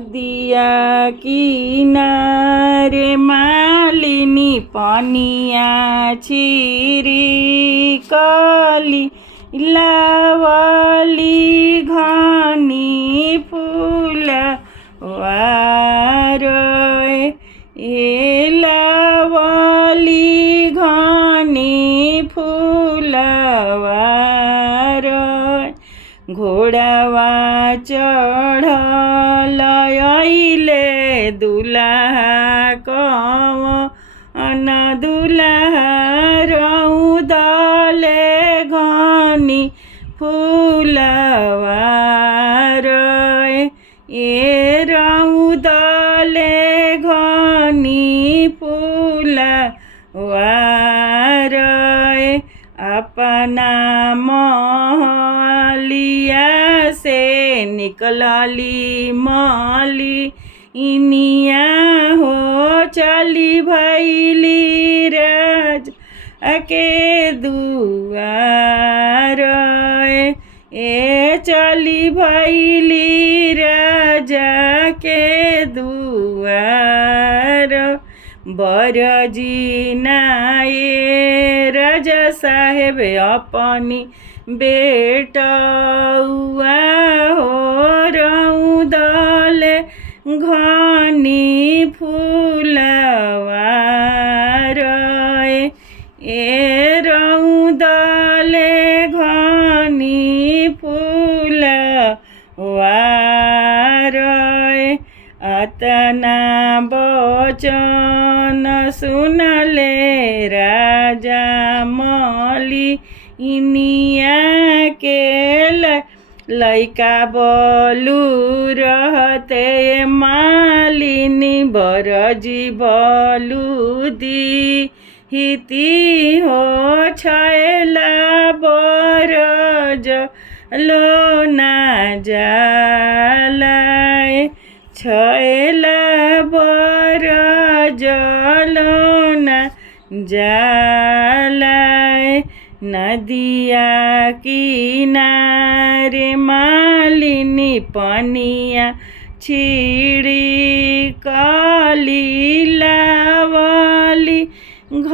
दिया किनारे मालिनी पनिया छिरी कली लावली घनी फूल वारोय ए लावली घनी फूल वारोय घोड़ावा चढ़ल अइले दुल्हा कवन दुल्हा रौदले घनी फूलवा रोय ए रौदले घनी फूलवा रोय अपना महलिया से निकलली मली इनिया हो चली भैली राज के दुआर ए चली भैली राजा के दुआर बरजी नाये राजा साहेब अपनी बेटौआ हो रौदले घनी फूलवा रोय ए रौदले घनी फूलवा रोय अतना बचन सुनले राजा मली इनिया के लैका बोलू रहते मालिनी बरजी बोलू दी हिती हो छैला बरज लो ना जालाय छैला बरज लो ना जालाय नदिया किनारे मालिनी पनिया छिड़ी कली लावली घ